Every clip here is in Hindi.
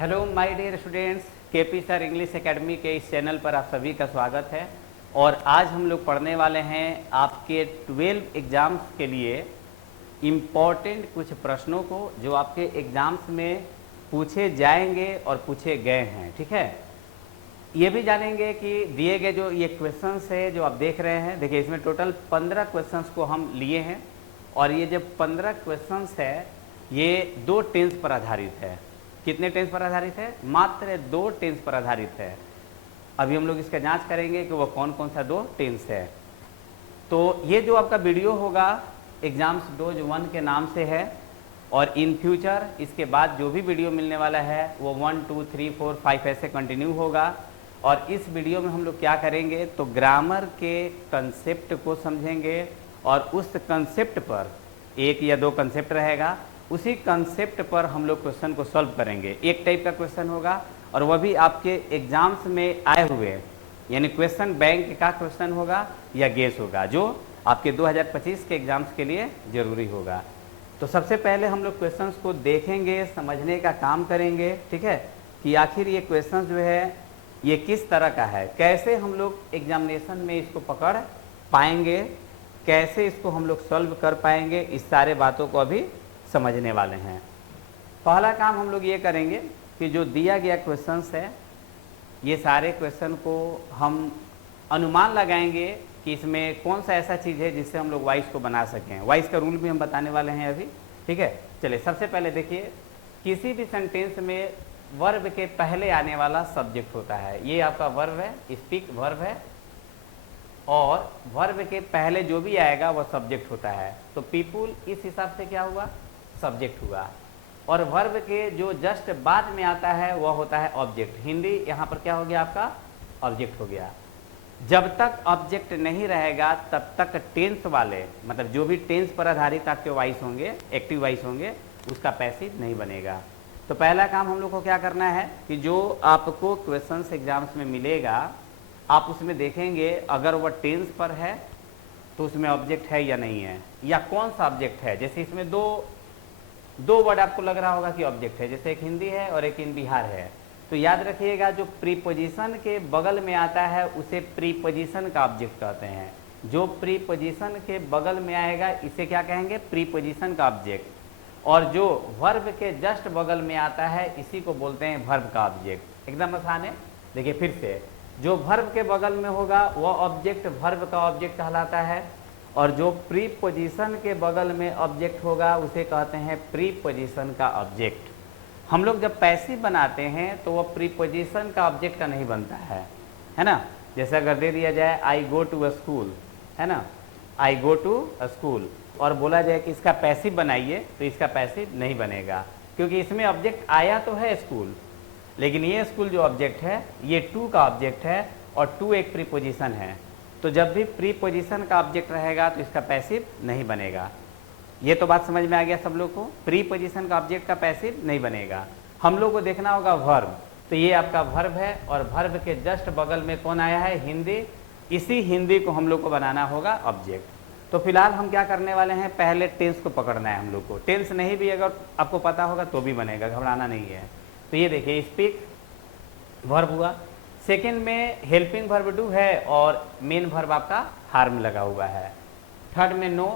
Hello my dear students, KP sir English academy के इस चैनल पर आप सभी का स्वागत है। और आज हम लोग पढ़ने वाले हैं आपके 12 एग्ज़ाम्स के लिए इम्पॉर्टेंट कुछ प्रश्नों को जो आपके एग्ज़ाम्स में पूछे जाएंगे और पूछे गए हैं। ठीक है, ये भी जानेंगे कि दिए गए जो ये क्वेश्चंस है जो आप देख रहे हैं, देखिए इसमें टोटल 15 क्वेश्चंस को हम लिए हैं और ये जो 15 क्वेश्चंस है ये 2 टेंस पर आधारित है। कितने टेंस पर आधारित है? मात्र 2 टेंस पर आधारित है। अभी हम लोग इसका जांच करेंगे कि वो कौन कौन सा 2 टेंस है। तो ये जो आपका वीडियो होगा एग्जाम्स डोज 1 के नाम से है और इन फ्यूचर इसके बाद जो भी वीडियो मिलने वाला है वो 1 2 3 4 5 ऐसे कंटिन्यू होगा। और इस वीडियो में हम लोग क्या करेंगे तो ग्रामर के कंसेप्ट को समझेंगे और उस कंसेप्ट पर 1 या 2 कंसेप्ट रहेगा, उसी कंसेप्ट पर हम लोग क्वेश्चन को सॉल्व करेंगे। एक टाइप का क्वेश्चन होगा और वह भी आपके एग्जाम्स में आए हुए, यानी क्वेश्चन बैंक का क्वेश्चन होगा या गेस होगा जो आपके 2025 के एग्जाम्स के लिए ज़रूरी होगा। तो सबसे पहले हम लोग क्वेश्चंस को देखेंगे, समझने का काम करेंगे। ठीक है, कि आखिर ये क्वेश्चन जो है ये किस तरह का है, कैसे हम लोग एग्जामिनेशन में इसको पकड़ पाएंगे, कैसे इसको हम लोग सॉल्व कर पाएंगे, इस सारे बातों को अभी समझने वाले हैं। पहला काम हम लोग ये करेंगे कि जो दिया गया क्वेश्चंस है ये सारे क्वेश्चन को हम अनुमान लगाएंगे कि इसमें कौन सा ऐसा चीज़ है जिससे हम लोग वॉइस को बना सकें। वॉइस का रूल भी हम बताने वाले हैं अभी। ठीक है, चलिए सबसे पहले देखिए, किसी भी सेंटेंस में वर्ब के पहले आने वाला सब्जेक्ट होता है। ये आपका वर्ब है, स्पीक वर्ब है और वर्ब के पहले जो भी आएगा वह सब्जेक्ट होता है। तो पीपुल इस हिसाब से क्या हुआ, सब्जेक्ट हुआ। और वर्ब के जो जस्ट बाद में आता है वह होता है ऑब्जेक्ट। हिंदी यहाँ पर क्या हो गया, आपका ऑब्जेक्ट हो गया। जब तक ऑब्जेक्ट नहीं रहेगा तब तक टेंस वाले, मतलब जो भी टेंस पर आधारित आपके वॉइस होंगे, एक्टिव वॉइस होंगे, उसका पैसिव नहीं बनेगा। तो पहला काम हम लोग को क्या करना है कि जो आपको क्वेश्चंस एग्जाम्स में मिलेगा आप उसमें देखेंगे अगर वह टेंस पर है तो उसमें ऑब्जेक्ट है या नहीं है, या कौन सा ऑब्जेक्ट है। जैसे इसमें दो वर्ड आपको लग रहा होगा कि ऑब्जेक्ट है, जैसे एक हिंदी है और एक इन बिहार है। तो याद रखिएगा जो प्रीपोजिशन के बगल में आता है उसे प्रीपोजिशन का ऑब्जेक्ट कहते हैं। जो प्रीपोजिशन के बगल में आएगा इसे क्या कहेंगे, प्रीपोजिशन का ऑब्जेक्ट। और जो वर्ब के जस्ट बगल में आता है इसी को बोलते हैं वर्ब का ऑब्जेक्ट। एकदम आसान है। देखिए फिर से, जो वर्ब के बगल में होगा वह ऑब्जेक्ट वर्ब का ऑब्जेक्ट कहलाता है और जो प्रीपोजिशन के बगल में ऑब्जेक्ट होगा उसे कहते हैं प्रीपोजिशन का ऑब्जेक्ट। हम लोग जब पैसिव बनाते हैं तो वह प्रीपोजिशन का ऑब्जेक्ट का नहीं बनता है ना। जैसे अगर दे दिया जाए आई गो टू अ स्कूल, है ना, आई गो टू अ स्कूल, और बोला जाए कि इसका पैसिव बनाइए तो इसका पैसिव नहीं बनेगा, क्योंकि इसमें ऑब्जेक्ट आया तो है स्कूल, लेकिन ये स्कूल जो ऑब्जेक्ट है ये टू का ऑब्जेक्ट है और टू एक प्रीपोजिशन है। तो जब भी प्रीपोजिशन का ऑब्जेक्ट रहेगा तो इसका पैसिव नहीं बनेगा। ये तो बात समझ में आ गया सब लोग को, प्रीपोजिशन का ऑब्जेक्ट का पैसिव नहीं बनेगा। हम लोग को देखना होगा वर्ब, तो ये आपका वर्ब है और वर्ब के जस्ट बगल में कौन आया है, हिंदी। इसी हिंदी को हम लोग को बनाना होगा ऑब्जेक्ट। तो फिलहाल हम क्या करने वाले हैं, पहले टेंस को पकड़ना है हम लोग को। टेंस नहीं भी अगर आपको पता होगा तो भी बनेगा, घबराना नहीं है। तो ये देखिए, स्पीक वर्ब हुआ, सेकेंड में हेल्पिंग वर्ब डू है और मेन वर्ब आपका हार्म लगा हुआ है। थर्ड में नो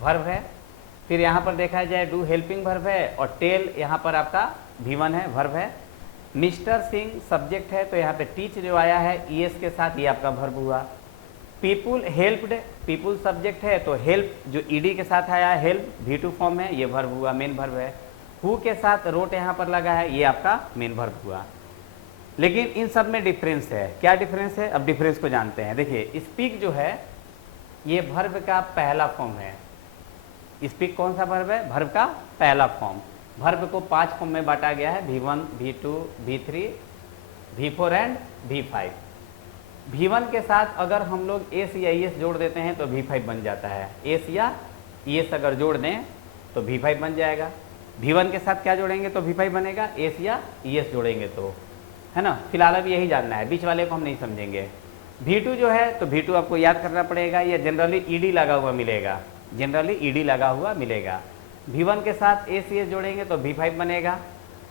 वर्ब है, फिर यहाँ पर देखा जाए डू हेल्पिंग वर्ब है और टेल यहाँ पर आपका V1 है, वर्ब है। मिस्टर सिंह सब्जेक्ट है तो यहाँ पे टीच जो आया है ES के साथ ये आपका वर्ब हुआ। पीपुल हेल्प्ड, पीपुल सब्जेक्ट है तो हेल्प जो ED के साथ आया है, हेल्प V2 फॉर्म है, ये वर्ब हुआ, मेन वर्ब है। हु के साथ रोट यहाँ पर लगा है, ये आपका मेन वर्ब हुआ। लेकिन इन सब में डिफरेंस है। क्या डिफरेंस है, अब डिफरेंस को जानते हैं। देखिए स्पीक जो है ये वर्ब का पहला फॉर्म है। स्पीक कौन सा वर्ब है, वर्ब का पहला फॉर्म। वर्ब को 5 फॉर्म में बांटा गया है, V1 V2 V3 V4 and V5। V1 के साथ अगर हम लोग एस या ES जोड़ देते हैं तो V5 बन जाता है। एस या ES अगर जोड़ दें तो V5 बन जाएगा। V1 के साथ क्या जोड़ेंगे तो V5 बनेगा, एस या ES जोड़ेंगे तो, है ना। फिलहाल अब यही जानना है, बीच वाले को हम नहीं समझेंगे। V2 जो है तो V2 आपको याद करना पड़ेगा, ये जनरली ED लगा हुआ मिलेगा, जनरली ED लगा हुआ मिलेगा। V1 के साथ ACS जोड़ेंगे तो V5 बनेगा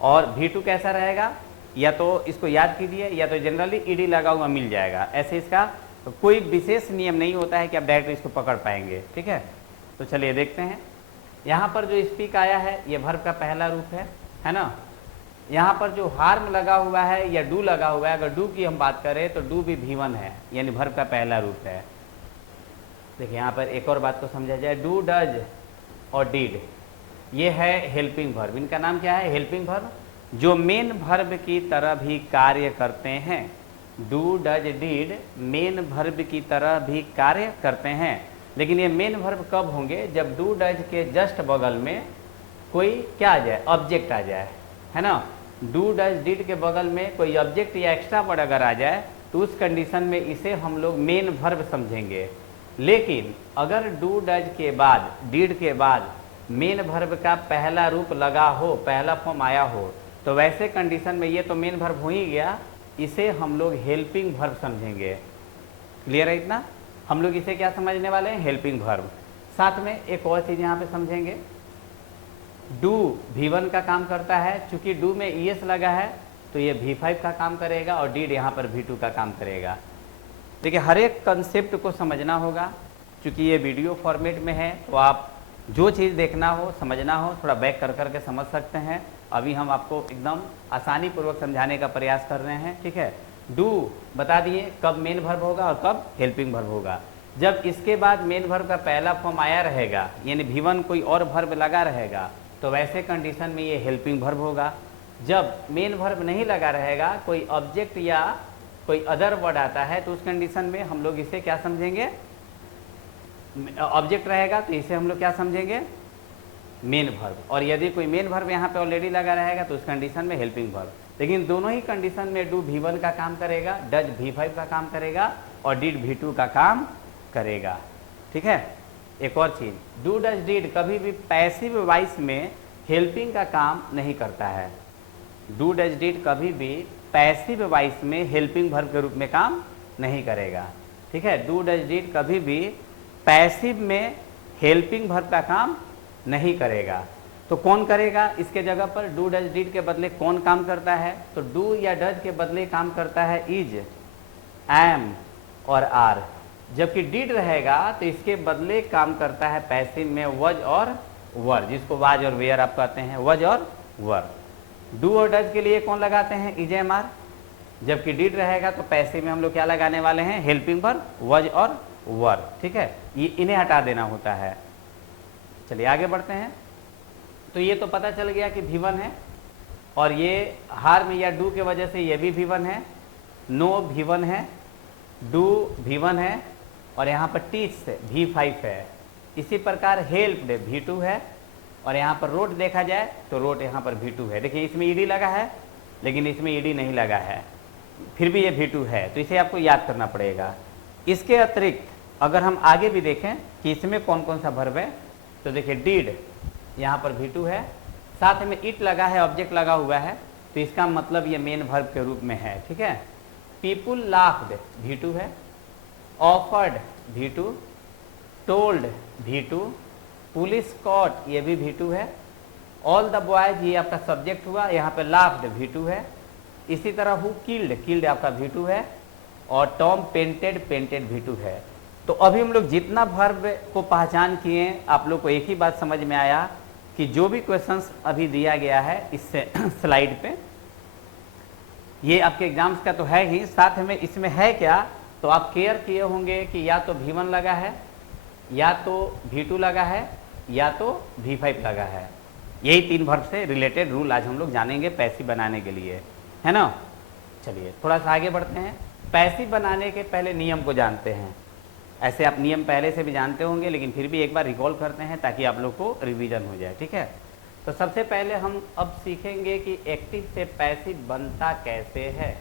और V2 कैसा रहेगा, या तो इसको याद कीजिए या तो जनरली ईडी लगा हुआ मिल जाएगा। ऐसे इसका कोई विशेष नियम नहीं होता है कि आप डायरेक्ट इसको पकड़ पाएंगे, ठीक है। तो चलिए देखते हैं। यहाँ पर जो स्पीक आया है ये वर्ब का पहला रूप है ना। यहाँ पर जो हार्म लगा हुआ है या डू लगा हुआ है, अगर डू की हम बात करें तो डू भी V1 है, यानी वर्ब का पहला रूप है। देखिए यहाँ पर एक और बात को समझा जाए, डू, डज और डीड ये है हेल्पिंग वर्ब। इनका नाम क्या है, हेल्पिंग वर्ब, जो मेन वर्ब की तरह भी कार्य करते हैं। Do, does, did main verb की तरह भी कार्य करते हैं, लेकिन ये मेन वर्ब कब होंगे, जब डू डज के जस्ट बगल में कोई क्या आ जाए, ऑब्जेक्ट आ जाए, है ना। डू डज डीड के बगल में कोई ऑब्जेक्ट या एक्स्ट्रा वर्ड अगर आ जाए तो उस कंडीशन में इसे हम लोग मेन वर्ब समझेंगे। लेकिन अगर डू डज के बाद, डीड के बाद मेन वर्ब का पहला रूप लगा हो, पहला फॉर्म आया हो, तो वैसे कंडीशन में ये तो मेन वर्ब हो ही गया, इसे हम लोग हेल्पिंग वर्ब समझेंगे। क्लियर है इतना। हम लोग इसे क्या समझने वाले हैं, हेल्पिंग वर्ब। साथ में एक और चीज यहाँ पे समझेंगे, डू V1 का काम करता है, चूंकि डू में ES लगा है तो ये V5 का काम करेगा और डीड यहाँ पर V2 का काम करेगा। देखिए हर एक कंसेप्ट को समझना होगा, चूंकि ये वीडियो फॉर्मेट में है तो आप जो चीज़ देखना हो, समझना हो, थोड़ा बैक कर करके समझ सकते हैं। अभी हम आपको एकदम आसानी पूर्वक समझाने का प्रयास कर रहे हैं, ठीक है। डू बता दिए कब मेन वर्ब होगा और कब हेल्पिंग वर्ब होगा। जब इसके बाद मेन वर्ब का पहला फॉर्म आया रहेगा, यानी V1 कोई और वर्ब लगा रहेगा, तो वैसे कंडीशन में ये हेल्पिंग वर्ब होगा। जब मेन वर्ब नहीं लगा रहेगा, कोई ऑब्जेक्ट या कोई अदर वर्ड आता है, तो उस कंडीशन में हम लोग इसे क्या समझेंगे, ऑब्जेक्ट रहेगा तो इसे हम लोग क्या समझेंगे, मेन वर्ब। और यदि कोई मेन वर्ब यहाँ पे ऑलरेडी लगा रहेगा तो उस कंडीशन में हेल्पिंग वर्ब। लेकिन दोनों ही कंडीशन में डू V1 का काम करेगा, डज V5 का काम करेगा और डीड V2 का काम करेगा, ठीक है। एक और चीज, डू डज डीड कभी भी पैसिव वॉइस में हेल्पिंग का काम नहीं करता है। डू डज डीड कभी भी पैसिव वॉइस में हेल्पिंग वर्ब के रूप में काम नहीं करेगा, ठीक है। डू डज डीड कभी भी पैसिव में हेल्पिंग वर्ब का काम नहीं करेगा। तो कौन करेगा, इसके जगह पर डू डज डीड के बदले कौन काम करता है, तो डू या डज के बदले काम करता है इज, एम और आर। जबकि डीड रहेगा तो इसके बदले काम करता है पैसिव में वज और वर, जिसको वाज और वेयर आप कहते हैं, वज और वर। डू और डज के लिए कौन लगाते हैं, इज, एम, आर। जबकि डीड रहेगा तो पैसिव में हम लोग क्या लगाने वाले हैं, हेल्पिंग वर्ब, वज और वर, ठीक है। ये इन्हें हटा देना होता है। चलिए आगे बढ़ते हैं। तो ये तो पता चल गया कि V1 है, और ये हार्म या डू के वजह से ये भी V1 है, नो V1 है, डू V1 है, और यहाँ पर टीच से V5 है। इसी प्रकार हेल्प्ड V2 है, और यहाँ पर रोट देखा जाए तो रोट यहाँ पर V2 है। देखिए इसमें ईडी लगा है लेकिन इसमें ईडी नहीं लगा है, फिर भी ये V2 है, तो इसे आपको याद करना पड़ेगा। इसके अतिरिक्त अगर हम आगे भी देखें कि इसमें कौन कौन सा वर्ब है, तो देखिए डीड यहाँ पर V2 है, साथ में इट लगा है, ऑब्जेक्ट लगा हुआ है, तो इसका मतलब ये मेन वर्ब के रूप में है, ठीक है। पीपुल लाफ्ड V2 है, offered V2, told V2, police cot ये भी V2 है, ऑल द बॉयज ये आपका सब्जेक्ट हुआ, यहाँ पे लाफ्ड V2 है। इसी तरह हु किल्ड, किल्ड आपका V2 है, और टॉम पेंटेड, पेंटेड V2 है। तो अभी हम लोग जितना वर्ब को पहचान किए, आप लोग को एक ही बात समझ में आया कि जो भी क्वेश्चंस अभी दिया गया है इससे स्लाइड पे, ये आपके एग्जाम्स का तो है ही, साथ में इसमें है क्या, तो आप केयर किए होंगे कि या तो V1 लगा है, या तो V2 लगा है, या तो V5 लगा है। यही 3 वर्ब से रिलेटेड रूल आज हम लोग जानेंगे पैसिव बनाने के लिए, है ना। चलिए थोड़ा सा आगे बढ़ते हैं। पैसिव बनाने के पहले नियम को जानते हैं। ऐसे आप नियम पहले से भी जानते होंगे, लेकिन फिर भी एक बार रिकॉल करते हैं ताकि आप लोग को रिवीजन हो जाए, ठीक है। तो सबसे पहले हम अब सीखेंगे कि एक्टिव से पैसिव बनता कैसे है।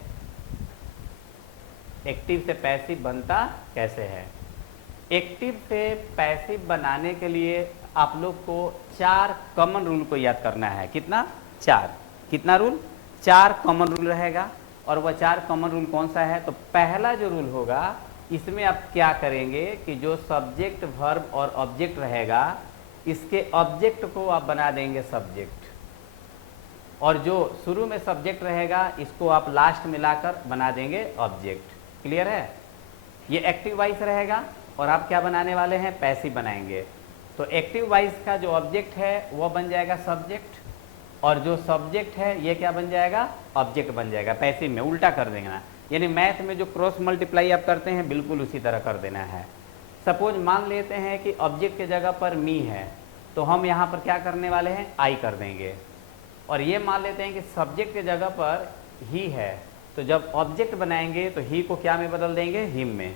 एक्टिव से पैसिव बनता कैसे है। एक्टिव से पैसिव बनाने के लिए आप लोग को 4 कॉमन रूल को याद करना है। कितना, 4। कितना रूल, 4 कॉमन रूल रहेगा। और वह 4 कॉमन रूल कौन सा है, तो पहला जो रूल होगा इसमें आप क्या करेंगे कि जो सब्जेक्ट, वर्ब और ऑब्जेक्ट रहेगा, इसके ऑब्जेक्ट को आप बना देंगे सब्जेक्ट। और जो शुरू में सब्जेक्ट रहेगा इसको आप लास्ट में लाकर बना देंगे ऑब्जेक्ट। क्लियर है? ये एक्टिव वॉइस रहेगा और आप क्या बनाने वाले हैं, पैसिव बनाएंगे। तो एक्टिव वॉइस का जो ऑब्जेक्ट है वो बन जाएगा सब्जेक्ट, और जो सब्जेक्ट है ये क्या बन जाएगा, ऑब्जेक्ट बन जाएगा। पैसिव में उल्टा कर देना, यानी मैथ में जो क्रॉस मल्टीप्लाई आप करते हैं बिल्कुल उसी तरह कर देना है। सपोज मान लेते हैं कि ऑब्जेक्ट के जगह पर मी है, तो हम यहाँ पर क्या करने वाले हैं, आई कर देंगे। और ये मान लेते हैं कि सब्जेक्ट के जगह पर ही है, तो जब ऑब्जेक्ट बनाएंगे तो ही को क्या में बदल देंगे, हिम में।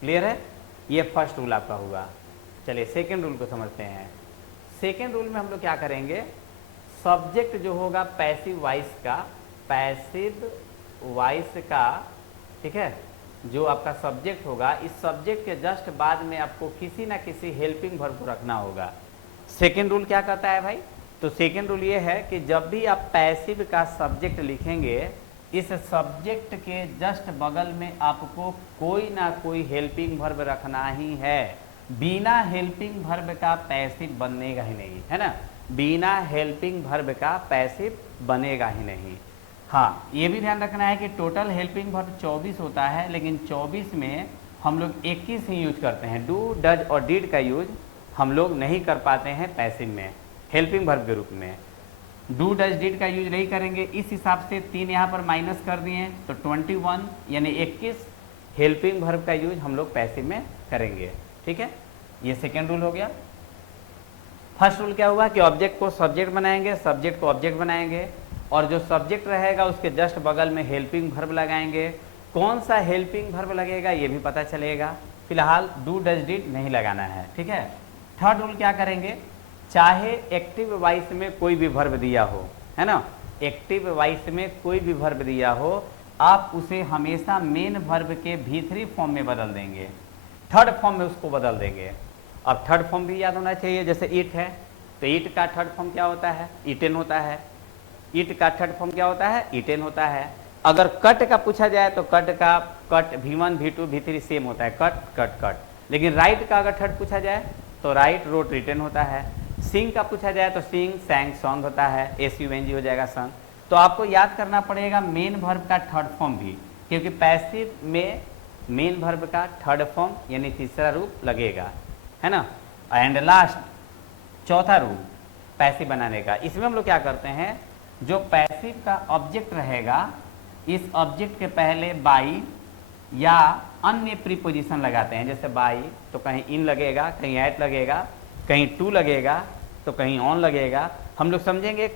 क्लियर है? ये फर्स्ट रूल आपका हुआ। चलिए सेकेंड रूल को समझते हैं। सेकेंड रूल में हम लोग क्या करेंगे, सब्जेक्ट जो होगा पैसिव वॉइस का, पैसिव वॉइस का, ठीक है, जो आपका सब्जेक्ट होगा, इस सब्जेक्ट के जस्ट बाद में आपको किसी ना किसी हेल्पिंग वर्ब को रखना होगा। सेकेंड रूल क्या कहता है भाई, तो सेकेंड रूल ये है कि जब भी आप पैसिव का सब्जेक्ट लिखेंगे, इस सब्जेक्ट के जस्ट बगल में आपको कोई ना कोई हेल्पिंग वर्ब रखना ही है। बिना हेल्पिंग वर्ब का पैसिव बनेगा ही नहीं, है ना, बिना हेल्पिंग वर्ब का पैसिव बनेगा ही नहीं। हाँ, ये भी ध्यान रखना है कि टोटल हेल्पिंग वर्ब 24 होता है, लेकिन 24 में हम लोग 21 ही यूज करते हैं। डू, डज और डिड का यूज हम लोग नहीं कर पाते हैं पैसिव में, हेल्पिंग वर्ब के रूप में। डू, डज, डिड का यूज नहीं करेंगे, इस हिसाब से 3 यहाँ पर माइनस कर दिए तो 21 यानी 21 हेल्पिंग वर्ब का यूज हम लोग पैसिव में करेंगे। ठीक है, ये सेकेंड रूल हो गया। फर्स्ट रूल क्या हुआ कि ऑब्जेक्ट को सब्जेक्ट बनाएंगे, सब्जेक्ट को ऑब्जेक्ट बनाएंगे, और जो सब्जेक्ट रहेगा उसके जस्ट बगल में हेल्पिंग वर्ब लगाएंगे। कौन सा हेल्पिंग वर्ब लगेगा ये भी पता चलेगा, फिलहाल डू, डज, डिड नहीं लगाना है। ठीक है, थर्ड रूल क्या करेंगे, चाहे एक्टिव वॉइस में कोई भी वर्ब दिया हो, है ना, एक्टिव वॉइस में कोई भी वर्ब दिया हो, आप उसे हमेशा मेन वर्ब के भीतरी फॉर्म में बदल देंगे, थर्ड फॉर्म में उसको बदल देंगे। अब थर्ड फॉर्म भी याद होना चाहिए, जैसे ईट है तो ईट का थर्ड फॉर्म क्या होता है, ईटेन होता है। ईट का थर्ड फॉर्म क्या होता है, ईटेन होता है। अगर कट का पूछा जाए तो कट का cut V1 V2 V3 same होता है, कट कट कट। लेकिन राइट का अगर थर्ड पूछा जाए तो राइट, रोट, रिटर्न होता है। सिंग का पूछा जाए तो सिंग, सैंग, सॉन्ग होता है, SUNG हो जाएगा संग। तो आपको याद करना पड़ेगा मेन वर्ब का थर्ड फॉर्म भी, क्योंकि पैसिव में मेन वर्ब का थर्ड फॉर्म यानी तीसरा रूप लगेगा, है ना। एंड लास्ट चौथा रूल पैसिव बनाने का, इसमें हम लोग क्या करते हैं, जो पैसिव का ऑब्जेक्ट रहेगा इस ऑब्जेक्ट के पहले बाई या अन्य प्रीपोजिशन लगाते हैं। जैसे बाई तो कहीं इन लगेगा, कहीं एट लगेगा, कहीं टू लगेगा, तो कहीं ऑन लगेगा। हम लोग समझेंगे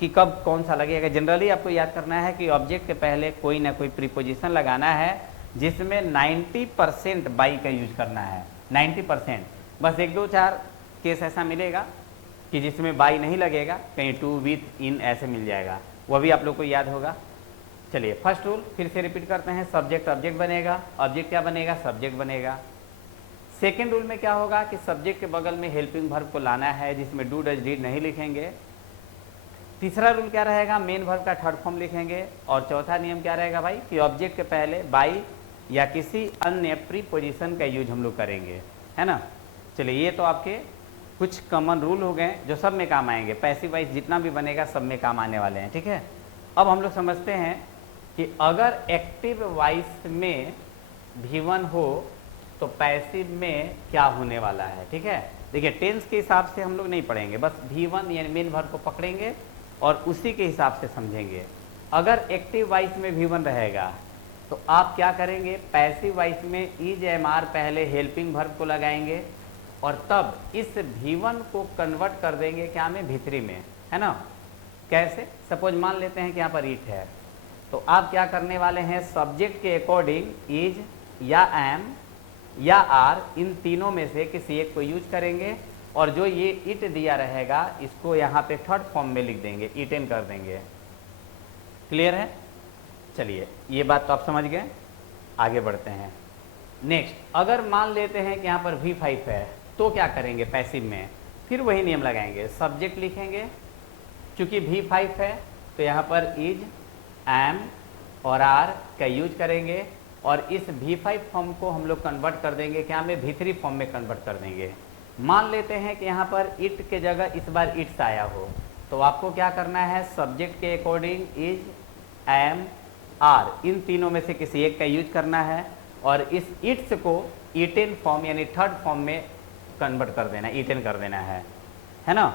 कि कब कौन सा लगेगा। जनरली आपको याद करना है कि ऑब्जेक्ट के पहले कोई ना कोई प्रीपोजिशन लगाना है, जिसमें 90% बाई का यूज करना है, 90%। बस 1-2-4 केस ऐसा मिलेगा कि जिसमें बाई नहीं लगेगा, कहीं टू, विथ, इन ऐसे मिल जाएगा, वह भी आप लोग को याद होगा। चलिए फर्स्ट रूल फिर से रिपीट करते हैं, सब्जेक्ट ऑब्जेक्ट बनेगा, ऑब्जेक्ट क्या बनेगा, सब्जेक्ट बनेगा। सेकेंड रूल में क्या होगा कि सब्जेक्ट के बगल में हेल्पिंग वर्ब को लाना है, जिसमें डू, डज, डिड नहीं लिखेंगे। तीसरा रूल क्या रहेगा, मेन वर्ब का थर्ड फॉर्म लिखेंगे। और चौथा नियम क्या रहेगा भाई कि ऑब्जेक्ट के पहले बाई या किसी अन्य प्रीपोजिशन का यूज हम लोग करेंगे, है ना। चलिए ये तो आपके कुछ कॉमन रूल हो गए जो सब में काम आएंगे, पैसिव वॉइस जितना भी बनेगा सब में काम आने वाले हैं। ठीक है, अब हम लोग समझते हैं कि अगर एक्टिव वॉइस में V1 हो तो पैसिव में क्या होने वाला है। ठीक है, देखिए टेंस के हिसाब से हम लोग नहीं पढ़ेंगे, बस V1 यानी मेन वर्ब को पकड़ेंगे और उसी के हिसाब से समझेंगे। अगर एक्टिव वॉइस में V1 रहेगा तो आप क्या करेंगे, पैसिव वॉइस में इज एम आर पहले हेल्पिंग वर्ब को लगाएंगे और तब इस V1 को कन्वर्ट कर देंगे क्या में, भीतरी में, है ना। कैसे, सपोज मान लेते हैं कि यहाँ पर ईट है, तो आप क्या करने वाले हैं, सब्जेक्ट के अकॉर्डिंग इज या एम या आर, इन तीनों में से किसी एक को यूज करेंगे और जो ये इट दिया रहेगा इसको यहाँ पे थर्ड फॉर्म में लिख देंगे, ईटेन कर देंगे। क्लियर है? चलिए ये बात तो आप समझ गए, आगे बढ़ते हैं। नेक्स्ट, अगर मान लेते हैं कि यहाँ पर V5 है तो क्या करेंगे, पैसिव में फिर वही नियम लगाएंगे, सब्जेक्ट लिखेंगे, चूंकि V5 है तो यहाँ पर इज, एम और आर का यूज करेंगे और इस V5 फॉर्म को हम लोग कन्वर्ट कर देंगे क्या में, भीतरी फॉर्म में कन्वर्ट कर देंगे। मान लेते हैं कि यहाँ पर इट के जगह इस बार इट्स आया हो, तो आपको क्या करना है, सब्जेक्ट के अकॉर्डिंग इज, एम, आर, इन तीनों में से किसी एक का यूज करना है और इस इट्स को ईटेन फॉर्म यानी थर्ड फॉर्म में कन्वर्ट कर देना, ईटेन कर देना है ना।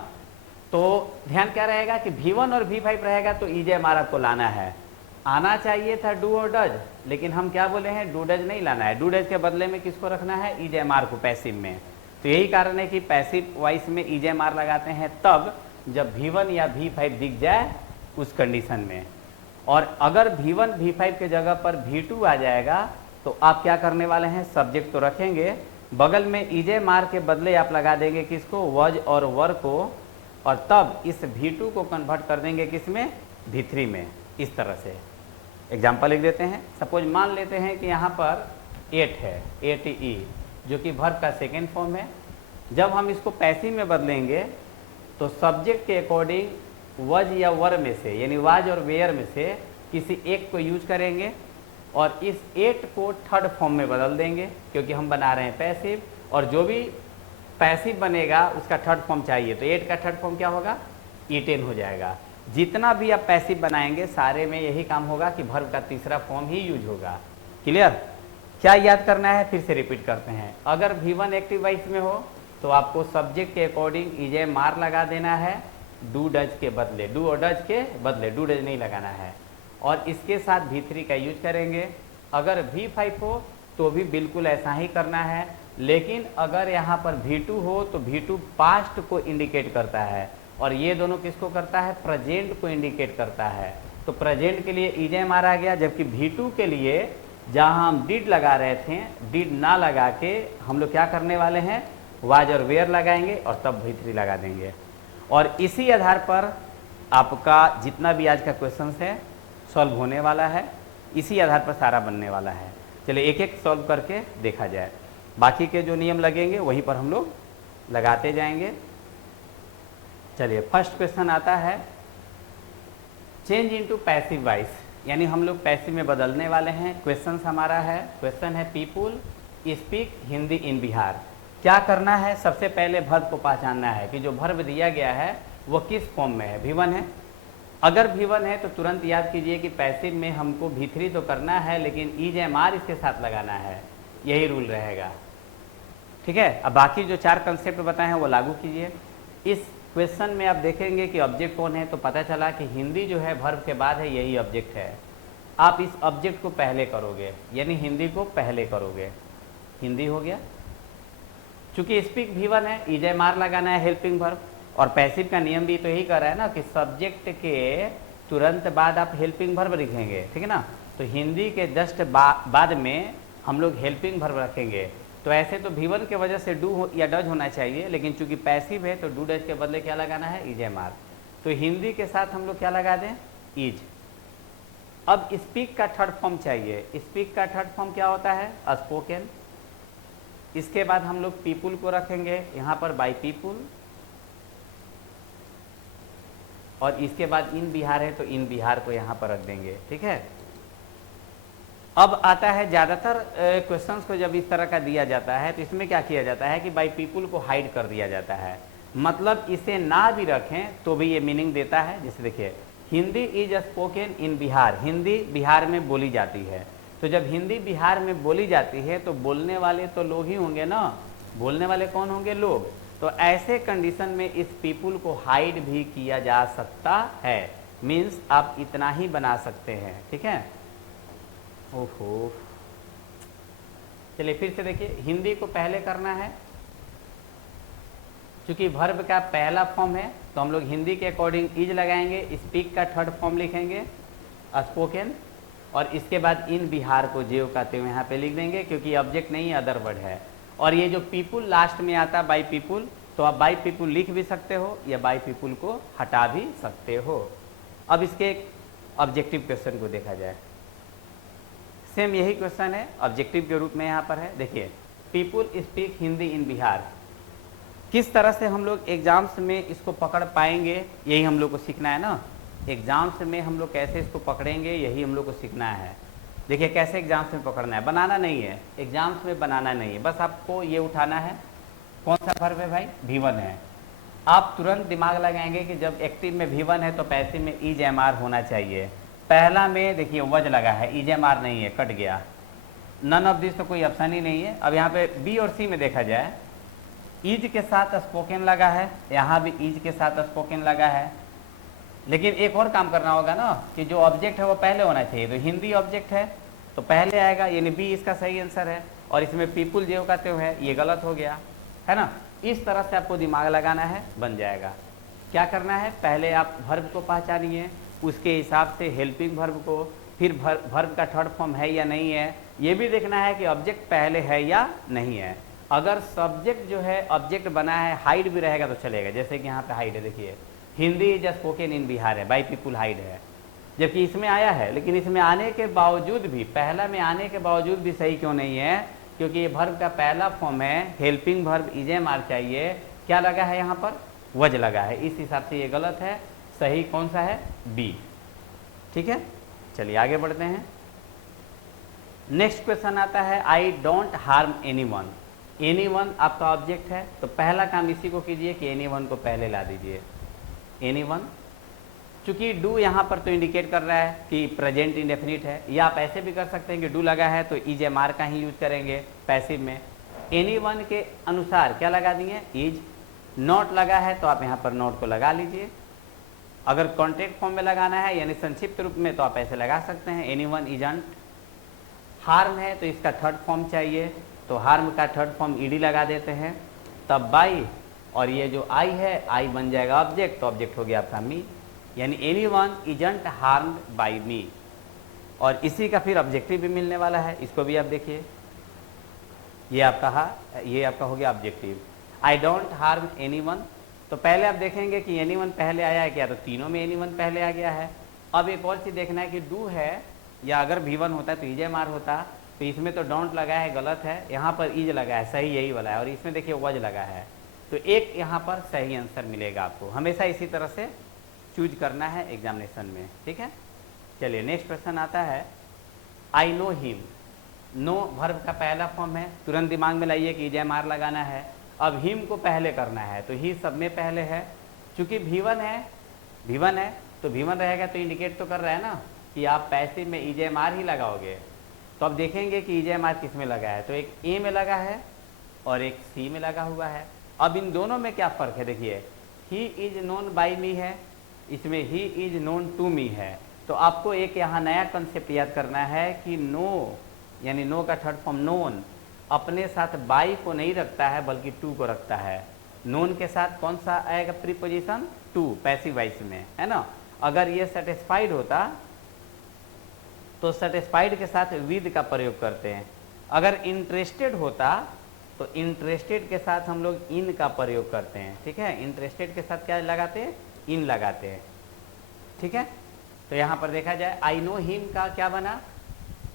तो ध्यान क्या रहेगा कि V1 और V5 रहेगा तो इज एम आर आपको लाना है। आना चाहिए था डू और डज, लेकिन हम क्या बोले हैं, डू डज नहीं लाना है। डू डज के बदले में किसको रखना है, इज एम आर को पैसिव में। तो यही कारण है कि पैसिव वॉइस में इज एम आर लगाते हैं तब जब V1 या V5 दिख जाए उस कंडीशन में। और अगर V1 V5 के जगह पर V2 आ जाएगा तो आप क्या करने वाले हैं, सब्जेक्ट तो रखेंगे, बगल में इज एम आर के बदले आप लगा देंगे किसको, वॉज और वर को, और तब इस V2 को कन्वर्ट कर देंगे किसमें, V3 में। इस तरह से एग्जाम्पल लिख देते हैं। सपोज मान लेते हैं कि यहाँ पर 8 है, 8E, जो कि वर्ब का सेकेंड फॉर्म है। जब हम इसको पैसिव में बदलेंगे तो सब्जेक्ट के अकॉर्डिंग वज या वर में से यानी वाज और वेयर में से किसी एक को यूज करेंगे और इस 8 को थर्ड फॉर्म में बदल देंगे, क्योंकि हम बना रहे हैं पैसिव, और जो भी पैसिव बनेगा उसका थर्ड फॉर्म चाहिए। तो 8 का थर्ड फॉर्म क्या होगा, ईटेन हो जाएगा। जितना भी आप पैसिव बनाएंगे सारे में यही काम होगा कि वर्ब का तीसरा फॉर्म ही यूज होगा। क्लियर? क्या याद करना है, फिर से रिपीट करते हैं। अगर V1 एक्टिव वॉइस में हो तो आपको सब्जेक्ट के अकॉर्डिंग इज एम आर लगा देना है, डू डज के बदले, डू और डज के बदले डू डज नहीं लगाना है, और इसके साथ V3 का यूज करेंगे। अगर V5 हो तो भी बिल्कुल ऐसा ही करना है, लेकिन अगर यहाँ पर V2 हो तो V2 पास्ट को इंडिकेट करता है और ये दोनों किसको करता है, प्रेजेंट को इंडिकेट करता है। तो प्रेजेंट के लिए इज एम आर आ गया, जबकि V2 के लिए जहाँ हम डिड लगा रहे थे, डिड ना लगा के हम लोग क्या करने वाले हैं, वाज और वेयर लगाएंगे और तब V3 लगा देंगे। और इसी आधार पर आपका जितना भी आज का क्वेश्चन है सॉल्व होने वाला है, इसी आधार पर सारा बनने वाला है। चलिए एक एक सॉल्व करके देखा जाए, बाकी के जो नियम लगेंगे वहीं पर हम लोग लगाते जाएंगे। चलिए फर्स्ट क्वेश्चन आता है, चेंज इनटू पैसिव वॉइस, यानी हम लोग पैसिव में बदलने वाले हैं। क्वेश्चन हमारा है, क्वेश्चन है पीपुल स्पीक हिंदी इन बिहार। क्या करना है, सबसे पहले वर्ब को पहचानना है कि जो वर्ब दिया गया है वो किस फॉर्म में है, V1 है। अगर V1 है तो तुरंत याद कीजिए कि पैसिव में हमको V3 तो करना है, लेकिन इज एम आर इसके साथ लगाना है, यही रूल रहेगा। ठीक है, अब बाकी जो 4 कंसेप्ट बताए हैं वो लागू कीजिए। इस क्वेश्चन में आप देखेंगे कि ऑब्जेक्ट कौन है, तो पता चला कि हिंदी जो है वर्ब के बाद है, यही ऑब्जेक्ट है। आप इस ऑब्जेक्ट को पहले करोगे, यानी हिंदी को पहले करोगे, हिंदी हो गया। चूंकि स्पीक V1 है, इज एम आर लगाना है हेल्पिंग वर्ब, और पैसिव का नियम भी तो यही कर रहा है ना कि सब्जेक्ट के तुरंत बाद आप हेल्पिंग वर्ब लिखेंगे, ठीक है ना। तो हिंदी के जस्ट बाद में हम लोग हेल्पिंग वर्ब रखेंगे। तो ऐसे तो V1 के वजह से डू या डज होना चाहिए, लेकिन चूंकि पैसिव है तो डू डज के बदले क्या लगाना है, इज एम आर। तो हिंदी के साथ हम लोग क्या लगा दें, इज। अब स्पीक का थर्ड फॉर्म चाहिए। स्पीक का थर्ड फॉर्म क्या होता है, स्पोकन। इसके बाद हम लोग पीपुल को रखेंगे यहाँ पर, बाय पीपुल, और इसके बाद इन बिहार है तो इन बिहार को यहाँ पर रख देंगे। ठीक है, अब आता है ज़्यादातर क्वेश्चंस को जब इस तरह का दिया जाता है तो इसमें क्या किया जाता है कि बाय पीपुल को हाइड कर दिया जाता है, मतलब इसे ना भी रखें तो भी ये मीनिंग देता है। जैसे देखिए, Hindi is spoken in Bihar, Hindi Bihar में बोली जाती है। तो जब हिंदी बिहार में बोली जाती है तो बोलने वाले तो लोग ही होंगे ना, बोलने वाले कौन होंगे, लोग। तो ऐसे कंडीशन में इस पीपुल को हाइड भी किया जा सकता है, मीन्स आप इतना ही बना सकते हैं। ठीक है, ओहो, चलिए फिर से देखिए, हिंदी को पहले करना है, क्योंकि वर्ब का पहला फॉर्म है तो हम लोग हिंदी के अकॉर्डिंग इज लगाएंगे, स्पीक का थर्ड फॉर्म लिखेंगे स्पोकन, और इसके बाद इन बिहार को जेव का तेव यहाँ पे लिख देंगे, क्योंकि ऑब्जेक्ट नहीं अदर वर्ड है। और ये जो पीपुल लास्ट में आता है बाय पीपुल, तो आप बाय पीपुल लिख भी सकते हो या बाय पीपुल को हटा भी सकते हो। अब इसके एक ऑब्जेक्टिव क्वेश्चन को देखा जाए, सेम यही क्वेश्चन है, ऑब्जेक्टिव के रूप में यहाँ पर है। देखिए, पीपुल स्पीक हिंदी इन बिहार, किस तरह से हम लोग एग्जाम्स में इसको पकड़ पाएंगे, यही हम लोग को सीखना है ना। एग्जाम्स में हम लोग कैसे इसको पकड़ेंगे, यही हम लोग को सीखना है। देखिए कैसे एग्जाम्स में पकड़ना है, बनाना नहीं है, एग्जाम्स में बनाना नहीं है, बस आपको ये उठाना है। कौन सा वर्ब है भाई, V1 है। आप तुरंत दिमाग लगाएंगे कि जब एक्टिव में V1 है तो पैसिव में इज एम आर होना चाहिए। पहला में देखिए वज लगा है, इज एम आर नहीं है, कट गया, नन ऑफ दिस तो कोई ऑप्शन ही नहीं है। अब यहाँ पे बी और सी में देखा जाए, इज के साथ स्पोकन लगा है, यहाँ भी इज के साथ स्पोकन लगा है, लेकिन एक और काम करना होगा ना कि जो ऑब्जेक्ट है वो पहले होना चाहिए। तो हिंदी ऑब्जेक्ट है तो पहले आएगा, यानी बी इसका सही आंसर है। और इसमें पीपुल जो का त्यों है, ये गलत हो गया है ना। इस तरह से आपको दिमाग लगाना है, बन जाएगा। क्या करना है, पहले आप वर्ब को पहचानिए, उसके हिसाब से हेल्पिंग वर्ब को, फिर वर्ब का थर्ड फॉर्म है या नहीं है, ये भी देखना है कि ऑब्जेक्ट पहले है या नहीं है। अगर सब्जेक्ट जो है ऑब्जेक्ट बना है, हाइड भी रहेगा तो चलेगा। जैसे कि यहाँ पे हाइड है, देखिए Hindi is spoken in Bihar है, बाई पीपुल हाइड है, जबकि इसमें आया है, लेकिन इसमें आने के बावजूद भी, पहला में आने के बावजूद भी सही क्यों नहीं है, क्योंकि ये वर्ब का पहला फॉर्म है, helping verb is am are चाहिए। क्या लगा है यहाँ पर, वज लगा है, इस हिसाब से ये गलत है। सही कौन सा है, बी। ठीक है, चलिए आगे बढ़ते हैं। नेक्स्ट क्वेश्चन आता है, I don't harm anyone. Anyone आपका ऑब्जेक्ट है, तो पहला काम इसी को कीजिए कि एनीवन को पहले ला दीजिए। एनीवन, चूंकि डू यहाँ पर तो इंडिकेट कर रहा है कि प्रेजेंट इंडेफिनिट है, या आप ऐसे भी कर सकते हैं कि डू लगा है तो इज एम आर का ही यूज करेंगे पैसिव में। एनीवन के अनुसार क्या लगा दिए, इज। नॉट लगा है तो आप यहाँ पर नॉट को लगा लीजिए। अगर कॉन्ट्रैक्ट फॉर्म में लगाना है यानी संक्षिप्त रूप में तो आप ऐसे लगा सकते हैं, एनीवन इजंट। हार्म है तो इसका थर्ड फॉर्म चाहिए, तो हार्म का थर्ड फॉर्म ईडी लगा देते हैं, तब बाई, और ये जो आई है, आई बन जाएगा ऑब्जेक्ट, तो ऑब्जेक्ट हो गया आपका मी, यानी एनीवन इजंट हार्म्ड बाय मी। और इसी का फिर ऑब्जेक्टिव भी मिलने वाला है, इसको भी आप देखिए, ये आपका हो गया objective. I don't harm anyone, तो पहले आप देखेंगे कि एनीवन पहले आया है क्या, तो तीनों में एनीवन पहले आ गया है। अब एक और चीज देखना है कि डू है, या अगर V1 होता है तो इज एम आर होता, तो इसमें तो डोंट लगा है, गलत है, यहाँ पर इज लगा है, सही यही वाला है, और इसमें देखिए वज लगा है, तो एक यहाँ पर सही आंसर मिलेगा आपको। हमेशा इसी तरह से चूज करना है एग्जामिनेशन में, ठीक है। चलिए नेक्स्ट क्वेश्चन आता है, I know him. Know verb का पहला फॉर्म है, तुरंत दिमाग में लाइए कि इज एम आर लगाना है। अब हिम को पहले करना है, तो ही सब में पहले है, चूंकि V1 है तो V1 रहेगा, तो इंडिकेट तो कर रहा है ना कि आप पैसिव में इज एम आर ही लगाओगे। तो अब देखेंगे कि इज एम आर किस में लगा है, तो एक ए में लगा है और एक सी में लगा हुआ है। अब इन दोनों में क्या फ़र्क है, देखिए he is known by me है, इसमें he is known to me है। तो आपको एक यहाँ नया कंसेप्ट याद करना है कि नो, यानी नो का थर्ड फॉर्म नोन, अपने साथ बाई को नहीं रखता है बल्कि टू को रखता है। नोन के साथ कौन सा आएगा प्रीपोजिशन, टू, पैसिव वॉइस में, है ना। अगर ये सेटिस्फाइड होता तो सेटिस्फाइड के साथ विद का प्रयोग करते हैं। अगर इंटरेस्टेड होता तो इंटरेस्टेड के साथ हम लोग इन का प्रयोग करते हैं, ठीक है। इंटरेस्टेड के साथ क्या लगाते हैं, इन लगाते हैं, ठीक है। तो यहाँ पर देखा जाए, आई नो हिम का क्या बना,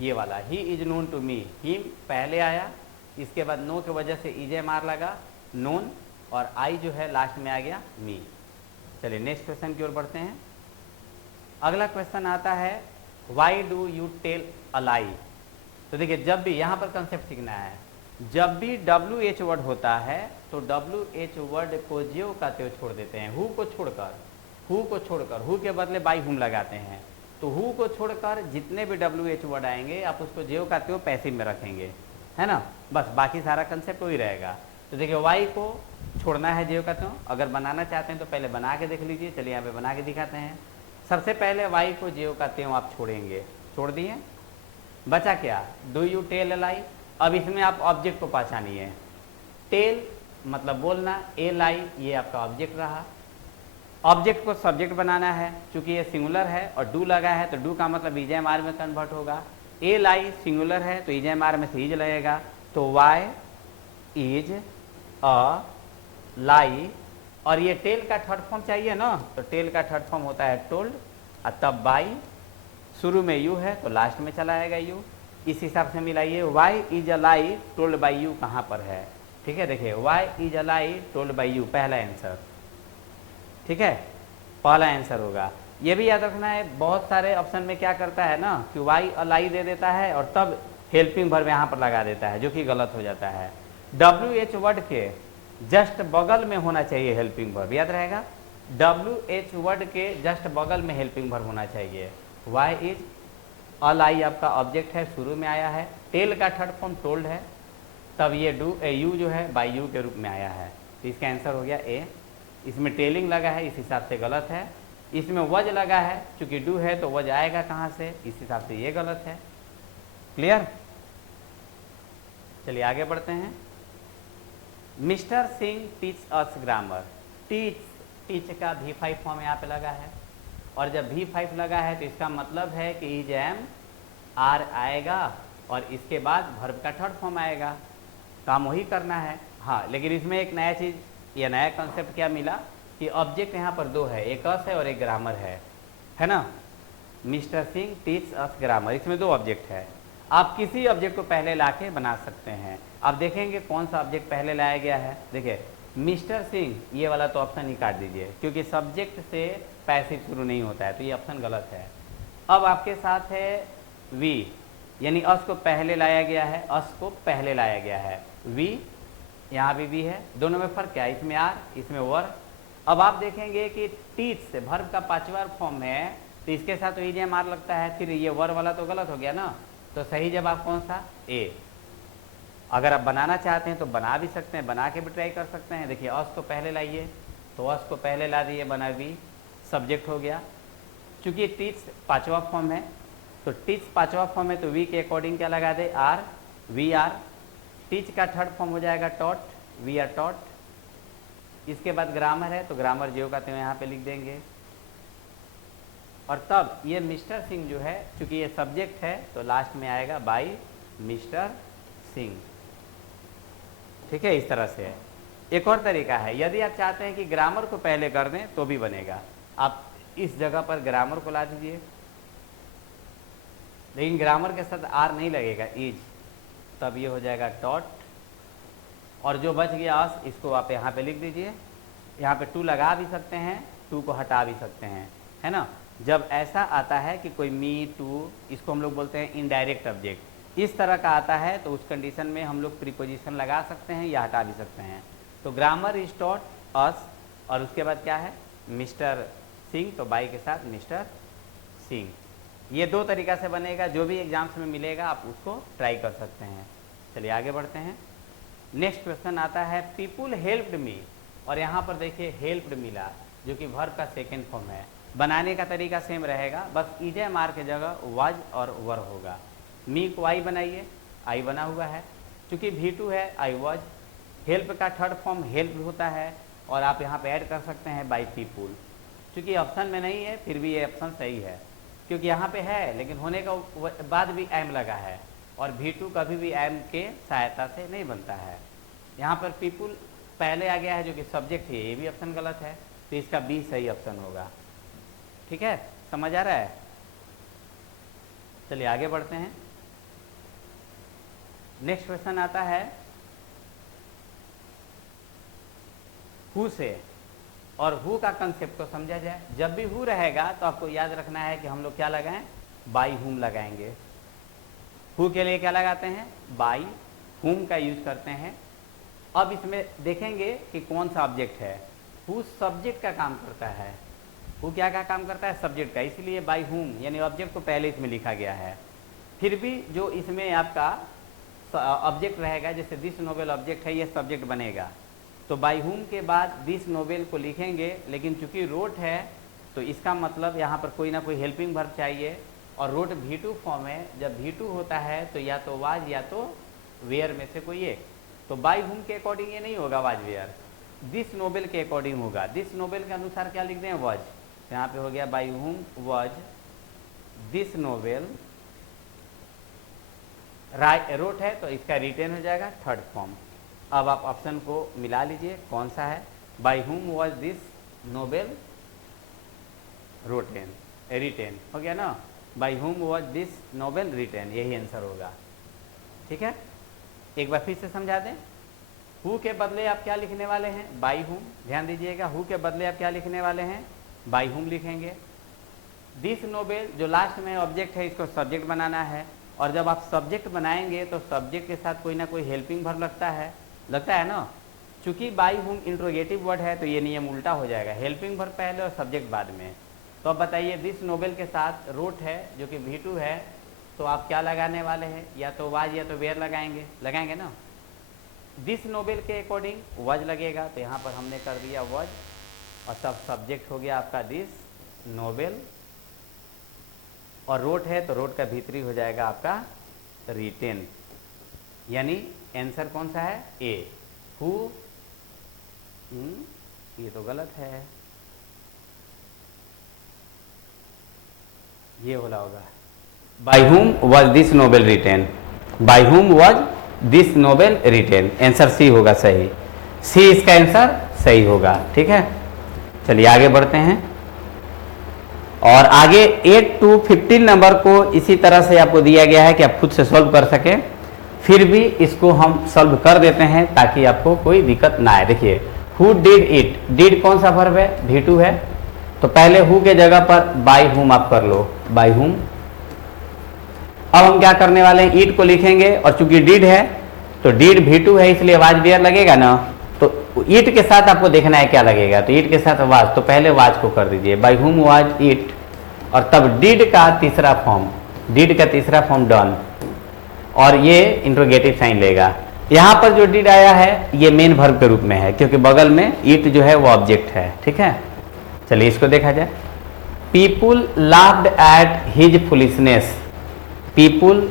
ये वाला, he is known to me. Him पहले आया, इसके बाद नो की वजह से इज एम आर लगा, नोन, और आई जो है लास्ट में आ गया मी। चलिए नेक्स्ट क्वेश्चन की ओर बढ़ते हैं। अगला क्वेश्चन आता है, why do you tell a lie. तो देखिए जब भी, यहाँ पर कंसेप्ट सीखना है, जब भी WH वर्ड होता है तो WH वर्ड को ज्यों का त्यों छोड़ देते हैं, हु को छोड़कर, हु के बदले बाई हुम लगाते हैं। तो हु को छोड़कर जितने भी WH वर्ड आएंगे आप उसको ज्यों का त्यों पैसिव में रखेंगे, है ना, बस बाकी सारा कंसेप्ट वही रहेगा। तो देखिए वाई को छोड़ना है ज्यों का त्यों, अगर बनाना चाहते हैं तो पहले बना के देख लीजिए। चलिए यहाँ पे बना के दिखाते हैं। सबसे पहले वाई को ज्यों का त्यों आप छोड़ेंगे, छोड़ दिए, बचा क्या, डू यू टेल अ लाई। अब इसमें आप ऑब्जेक्ट को पहचानिए, टेल मतलब बोलना, ए लाई ये आपका ऑब्जेक्ट रहा। ऑब्जेक्ट को सब्जेक्ट बनाना है, चूंकि ये सिंगुलर है और डू लगा है तो डू का मतलब इज एम आर में कन्वर्ट होगा। ए लाई सिंगुलर है तो इज एम आर में से इज लगेगा, तो वाई इज अ लाई। और ये टेल का थर्ड फॉर्म चाहिए ना, तो टेल का थर्ड फॉर्म होता है टोल्ड, और तब बाई, शुरू में यू है तो लास्ट में चला आएगा यू। इस हिसाब से मिलाइए, why is a lie told by you कहाँ पर है, ठीक है। देखिए why is a lie told by you पहला आंसर, ठीक है, पहला आंसर होगा। ये भी याद रखना है, बहुत सारे ऑप्शन में क्या करता है ना कि वाई अ लाई दे देता है और तब हेल्पिंग वर्ब यहाँ पर लगा देता है, जो कि गलत हो जाता है। WH वर्ड के जस्ट बगल में होना चाहिए हेल्पिंग वर्ब, याद रहेगा। WH वर्ड के जस्ट बगल में हेल्पिंग वर्ब होना चाहिए। वाई इज, अल आई आपका ऑब्जेक्ट है, शुरू में आया है। टेल का थर्ड फॉर्म टोल्ड है, तब ये यू जो है बाई यू के रूप में आया है, तो इसका आंसर हो गया ए। इसमें टेलिंग लगा है, इस हिसाब से गलत है। इसमें वज लगा है, चूंकि डू है तो वज आएगा कहाँ से, इस हिसाब से ये गलत है। क्लियर। चलिए आगे बढ़ते हैं। Mister Singh teach us grammar. Teach का V5 फॉर्म यहाँ पे लगा है, और जब V5 लगा है तो इसका मतलब है कि इज एम आर आएगा और इसके बाद वर्ब का थर्ड फॉर्म आएगा, काम वही करना है। हाँ, लेकिन इसमें एक नया चीज़ या नया कॉन्सेप्ट क्या मिला कि ऑब्जेक्ट यहाँ पर दो है, एक अस है और एक ग्रामर है ना। Mister Singh teach us grammar, इसमें दो ऑब्जेक्ट है। आप किसी ऑब्जेक्ट को पहले लाके बना सकते हैं। आप देखेंगे कौन सा ऑब्जेक्ट पहले लाया गया है। देखिए मिस्टर सिंह, ये वाला तो ऑप्शन ही काट दीजिए, क्योंकि सब्जेक्ट से पैसिव शुरू नहीं होता है, तो ये ऑप्शन गलत है। अब आपके साथ है वी, यानी अस को पहले लाया गया है, अस को पहले लाया गया है। वी, यहाँ भी वी है, दोनों में फर्क क्या है, इसमें आर, इसमें वर। अब आप देखेंगे कि टीच से वर्ब का पांचवा फॉर्म है, तो इसके साथ तो ई जे आर लगता है, फिर ये वर वाला तो गलत हो गया ना। तो सही जवाब कौन सा, ए। अगर आप बनाना चाहते हैं तो बना भी सकते हैं, बना के भी ट्राई कर सकते हैं। देखिए अस को पहले लाइए, तो अस को पहले ला दिए, बना वी, सब्जेक्ट हो गया। चूंकि टीच पांचवा फॉर्म है, तो टीच पांचवा फॉर्म है तो वी के अकॉर्डिंग क्या लगा दे, आर, वी आर। टीच का थर्ड फॉर्म हो जाएगा टॉट, वी आर टॉट। इसके बाद ग्रामर है तो ग्रामर जो का त्यों यहाँ पे लिख देंगे। और तब ये मिस्टर सिंह जो है, चूंकि ये सब्जेक्ट है तो लास्ट में आएगा बाई मिस्टर सिंह। ठीक है, इस तरह से है। एक और तरीका है, यदि आप चाहते हैं कि ग्रामर को पहले कर दें तो भी बनेगा। आप इस जगह पर ग्रामर को ला दीजिए, लेकिन ग्रामर के साथ आर नहीं लगेगा, इज, तब ये हो जाएगा टॉट। और जो बच गया अस, इसको आप यहाँ पे लिख दीजिए। यहाँ पे टू लगा भी सकते हैं, टू को हटा भी सकते हैं, है ना। जब ऐसा आता है कि कोई मी, टू, इसको हम लोग बोलते हैं इनडायरेक्ट ऑब्जेक्ट, इस तरह का आता है तो उस कंडीशन में हम लोग प्रीपोजिशन लगा सकते हैं या हटा भी सकते हैं। तो ग्रामर इज टॉट अस, और उसके बाद क्या है, मिस्टर सिंह, तो बाई के साथ मिस्टर सिंह। ये दो तरीका से बनेगा, जो भी एग्जाम्स में मिलेगा आप उसको ट्राई कर सकते हैं। चलिए आगे बढ़ते हैं। नेक्स्ट क्वेश्चन आता है, पीपुल हेल्प्ड मी, और यहाँ पर देखिए हेल्प्ड मिला, जो कि वर्ब का सेकेंड फॉर्म है। बनाने का तरीका सेम रहेगा, बस ईजे मार के जगह वाज और वर होगा। मी को आई बनाइए, आई बना हुआ है, चूंकि V2 है, आई वाज। हेल्प का थर्ड फॉर्म हेल्प होता है, और आप यहाँ पे ऐड कर सकते हैं बाई पीपुल। चूंकि ऑप्शन में नहीं है फिर भी ये ऑप्शन सही है, क्योंकि यहाँ पे है लेकिन होने का बाद भी एम लगा है, और V2 कभी भी एम के सहायता से नहीं बनता है। यहाँ पर पीपुल पहले आ गया है, जो कि सब्जेक्ट है, ये भी ऑप्शन गलत है, तो इसका बी सही ऑप्शन होगा। ठीक है, समझ आ रहा है। चलिए आगे बढ़ते हैं। नेक्स्ट क्वेश्चन आता है हु से, और हु का कंसेप्ट को समझा जाए। जब भी हु रहेगा तो आपको याद रखना है कि हम लोग क्या लगाएं, बाई हुम लगाएंगे। हु के लिए क्या लगाते हैं, बाई हुम का यूज करते हैं। अब इसमें देखेंगे कि कौन सा ऑब्जेक्ट है। हु सब्जेक्ट का काम करता है, हु क्या का काम करता है, सब्जेक्ट का, इसीलिए बाई हुम यानी ऑब्जेक्ट को पहले इसमें लिखा गया है। फिर भी जो इसमें आपका ऑब्जेक्ट रहेगा, जैसे दिस नोवेल ऑब्जेक्ट है, ये सब्जेक्ट बनेगा, तो बाई हुम के बाद दिस नोवेल को लिखेंगे, लेकिन चूंकि रोट है तो इसका मतलब यहाँ पर कोई ना कोई हेल्पिंग वर्ब चाहिए, और रोट V2 फॉर्म है। जब V2 होता है तो या तो वाज या तो वेयर में से कोई एक, तो बाई हुम के अकॉर्डिंग ये नहीं होगा वाज वेयर, दिस नोवेल के अकॉर्डिंग होगा। दिस नोवेल के अनुसार क्या लिख दें, वाज, यहाँ पे हो गया by whom was this novel. Road है तो इसका रिटेन हो जाएगा थर्ड फॉर्म। अब आप ऑप्शन को मिला लीजिए, कौन सा है, by whom was this novel rotten, written हो गया ना, by whom was this novel written, यही आंसर होगा। ठीक है, एक बार फिर से समझा दें। हु के बदले आप क्या लिखने वाले हैं, बाई हुम। ध्यान दीजिएगा, हु के बदले आप क्या लिखने वाले हैं, बाई हुम लिखेंगे। दिस नोवेल जो लास्ट में ऑब्जेक्ट है, इसको सब्जेक्ट बनाना है, और जब आप सब्जेक्ट बनाएंगे तो सब्जेक्ट के साथ कोई ना कोई हेल्पिंग वर्ब लगता है ना। चूंकि बाई हुम इंट्रोगेटिव वर्ड है तो ये नियम उल्टा हो जाएगा, हेल्पिंग वर्ब पहले और सब्जेक्ट बाद में। तो अब बताइए दिस नोवेल के साथ रोट है जो कि V2 है, तो आप क्या लगाने वाले हैं, या तो वाज या तो वेयर लगाएंगे ना। दिस नोवेल के अकॉर्डिंग वज लगेगा, तो यहाँ पर हमने कर दिया वज, और सब सब्जेक्ट हो गया आपका दिस नोवेल, और रोट है तो रोट का भीतरी हो जाएगा आपका रिटेन, यानी आंसर कौन सा है, ए। हु, ये तो गलत है, ये बोला होगा by whom was this novel written, by whom was this novel written, answer C होगा सही, सी इसका आंसर सही होगा। ठीक है, चलिए आगे बढ़ते हैं, और आगे 8 to 15 नंबर को इसी तरह से आपको दिया गया है कि आप खुद से सॉल्व कर सके, फिर भी इसको हम सॉल्व कर देते हैं ताकि आपको कोई दिक्कत ना आए। देखिए हु डिड इट, डिड कौन सा वर्ब है, V2 है, तो पहले हु के जगह पर बाय हुम आप कर लो, बाय हुम। अब हम क्या करने वाले हैं, ईट को लिखेंगे, और चूंकि डिड है तो डिड V2 है इसलिए वाज वेयर लगेगा ना, तो ईट के साथ आपको देखना है क्या लगेगा, तो ईट के साथ वाज, तो पहले वाज को कर दीजिए, बाय हुम वाज ईट, और तब डिड का तीसरा फॉर्म, डिड का तीसरा फॉर्म डन, और ये इंट्रोगेटिव साइन लेगा। यहाँ पर जो डिड आया है ये मेन वर्ब के रूप में है, क्योंकि बगल में ईट जो है वो ऑब्जेक्ट है। ठीक है, चलिए इसको देखा जाए। People laughed at his foolishness, people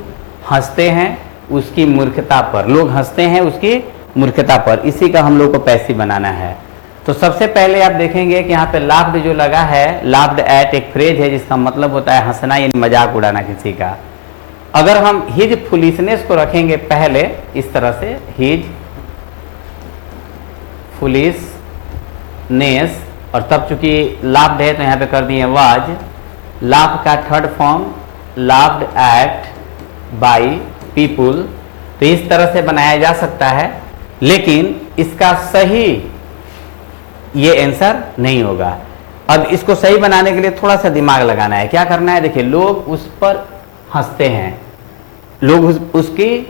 हंसते हैं उसकी मूर्खता पर, लोग हंसते हैं उसकी मूर्खता पर, इसी का हम लोग को पैसिव बनाना है। तो सबसे पहले आप देखेंगे कि यहाँ पे लाफ्ड जो लगा है, लाफ्ड एट एक फ्रेज है जिसका मतलब होता है हंसना, यानी मजाक उड़ाना किसी का। अगर हम हिज फुलिशनेस को रखेंगे पहले इस तरह से, हिज फुलिशनेस, और तब चूंकि लाफ्ड है तो यहाँ पे कर दिए वाज, लाफ का third form laughed at by people, तो इस तरह से बनाया जा सकता है, लेकिन इसका सही ये आंसर नहीं होगा। अब इसको सही बनाने के लिए थोड़ा सा दिमाग लगाना है। क्या करना है, देखिए लोग उस पर हंसते हैं, लोग उसकी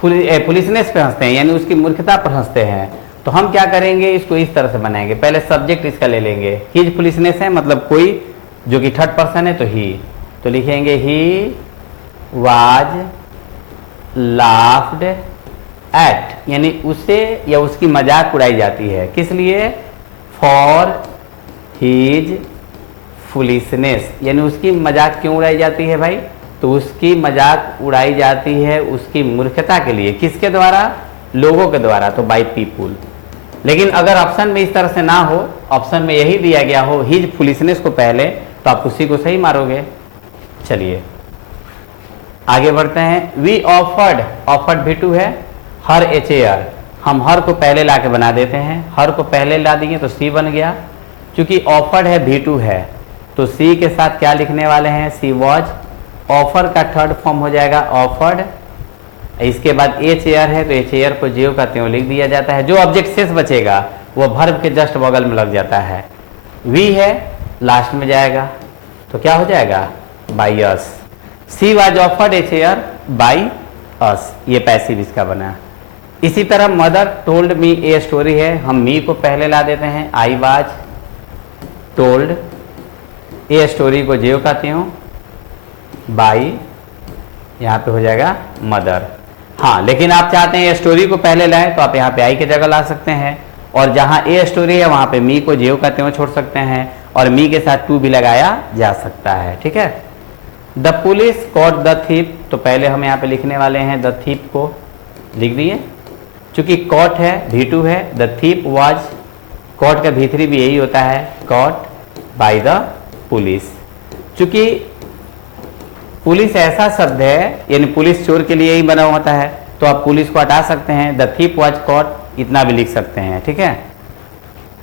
फुलिशनेस पे हंसते हैं, यानी उसकी मूर्खता पर हंसते हैं, तो हम क्या करेंगे, इसको इस तरह से बनाएंगे। पहले सब्जेक्ट इसका ले लेंगे, हिज फुलिशनेस है मतलब कोई जो कि थर्ड पर्सन है, तो ही, तो लिखेंगे ही वाज लाफ्ड एट, यानी उसे या उसकी मजाक उड़ाई जाती है, किस लिए, फॉर हिज फुलिशनेस, यानी उसकी मजाक क्यों उड़ाई जाती है भाई, तो उसकी मजाक उड़ाई जाती है उसकी मूर्खता के लिए, किसके द्वारा, लोगों के द्वारा, तो बाय पीपुल। लेकिन अगर ऑप्शन में इस तरह से ना हो, ऑप्शन में यही दिया गया हो हिज फुलिशनेस को पहले, तो आप उसी को सही मारोगे। चलिए आगे बढ़ते हैं। वी ऑफर्ड, ऑफर्ड V2 है, हर ए चेयर, हम हर को पहले ला के बना देते हैं, हर को पहले ला दिए तो सी बन गया। चूंकि ऑफर्ड है V2 है, तो सी के साथ क्या लिखने वाले हैं, सी वॉज, ऑफर का थर्ड फॉर्म हो जाएगा ऑफर्ड, इसके बाद ए चेयर है तो ए चेयर को ज्यों का त्यों लिख दिया जाता है, जो ऑब्जेक्ट शेष बचेगा वो वर्ब के जस्ट बगल में लग जाता है। वी है लास्ट में जाएगा, तो क्या हो जाएगा, by us, she was offered a chair by us, ये पैसिव इसका बना। इसी तरह mother told me a story है, हम मी को पहले ला देते हैं, I was told a story को ज्यों का त्यों बाई, यहाँ पे हो जाएगा मदर। हाँ, लेकिन आप चाहते हैं ए स्टोरी को पहले लाएं तो आप यहाँ पे आई की जगह ला सकते हैं, और जहाँ ए स्टोरी है वहाँ पे मी को ज्यों का त्यों छोड़ सकते हैं, और मी के साथ टू भी लगाया जा सकता है। ठीक है, the police caught the thief, तो पहले हम यहाँ पे लिखने वाले हैं द थीप को लिख दिए, चूंकि कॉट है V2 है, द थीप वाज, कॉट का भीतरी भी यही होता है, कॉट बाय द पुलिस। चूंकि पुलिस ऐसा शब्द है, यानी पुलिस चोर के लिए ही बना होता है, तो आप पुलिस को हटा सकते हैं, द थीप वाज कॉट, इतना भी लिख सकते हैं। ठीक है,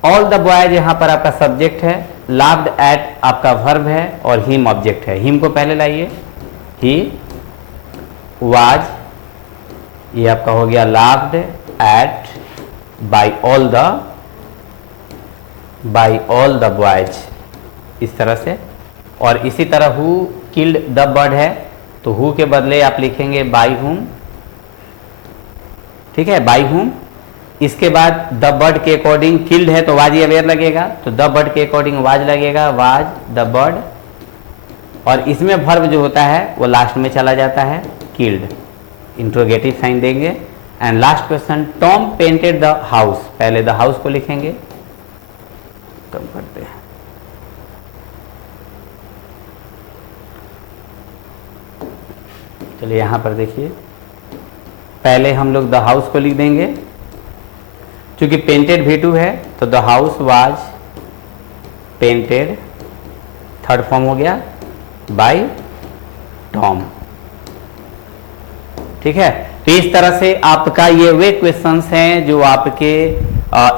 ऑल द बॉयज यहाँ पर आपका सब्जेक्ट है, लाफ्ड एट आपका वर्ब है, और हिम ऑब्जेक्ट है, हिम को पहले लाइए, ही वाज, ये आपका हो गया laughed at by all the boys, इस तरह से। और इसी तरह हु किल्ड द बर्ड है, तो हु के बदले आप लिखेंगे बाय हुम। ठीक है, बाय हुम, इसके बाद द बर्ड के अकॉर्डिंग किल्ड है तो वाज या वेयर लगेगा, तो द बर्ड के अकॉर्डिंग वाज लगेगा, वाज द बर्ड। और इसमें वर्ब जो होता है वो लास्ट में चला जाता है, किल्ड। इंट्रोगेटिव साइन देंगे। And last question, Tom painted the house, पहले द हाउस को लिखेंगे, कम करते हैं। चलिए यहां पर देखिए, पहले हम लोग द हाउस को लिख देंगे, क्योंकि पेंटेड V2 है तो the house was painted, third form हो गया, बाय टॉम। ठीक है, तो इस तरह से आपका ये वे क्वेश्चंस हैं जो आपके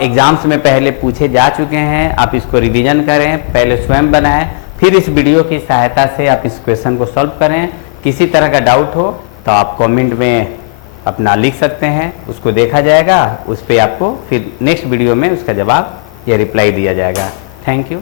एग्जाम्स में पहले पूछे जा चुके हैं। आप इसको रिवीजन करें, पहले स्वयं बनाएं, फिर इस वीडियो की सहायता से आप इस क्वेश्चन को सॉल्व करें। किसी तरह का डाउट हो तो आप कमेंट में अपना लिख सकते हैं, उसको देखा जाएगा, उस पर आपको फिर नेक्स्ट वीडियो में उसका जवाब या रिप्लाई दिया जाएगा। Thank you.